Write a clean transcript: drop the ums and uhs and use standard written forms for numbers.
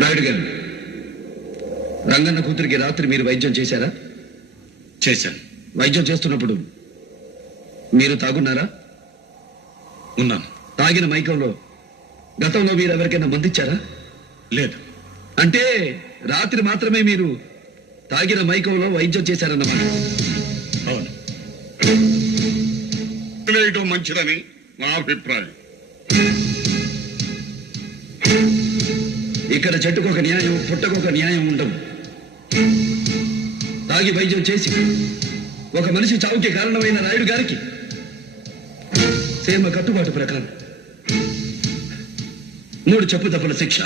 రాయుడు గారు, రంగన్న కూతురికి రాత్రి మీరు వైద్యం చేశారా? చేశాను. వైద్యం చేస్తున్నప్పుడు మీరు తాగున్నారా? ఉన్నాను. తాగిన మైకంలో గతంలో మీరు ఎవరికైనా మందిచ్చారా? లేదు. అంటే రాత్రి మాత్రమే మీరు తాగిన మైకంలో వైద్యం చేశారన్నమాట. అవును. వేయటం మంచిదని నా అభిప్రాయం. ఇక్కడ చెట్టుకు ఒక న్యాయం, పుట్టకు ఒక న్యాయం ఉండవు. తాగి వైద్యం చేసి ఒక మనిషి చావుకి కారణమైన రాయుడు గారికి సేమ కట్టుబాటు ప్రకారం 3 చెప్పుతప్పుల శిక్ష.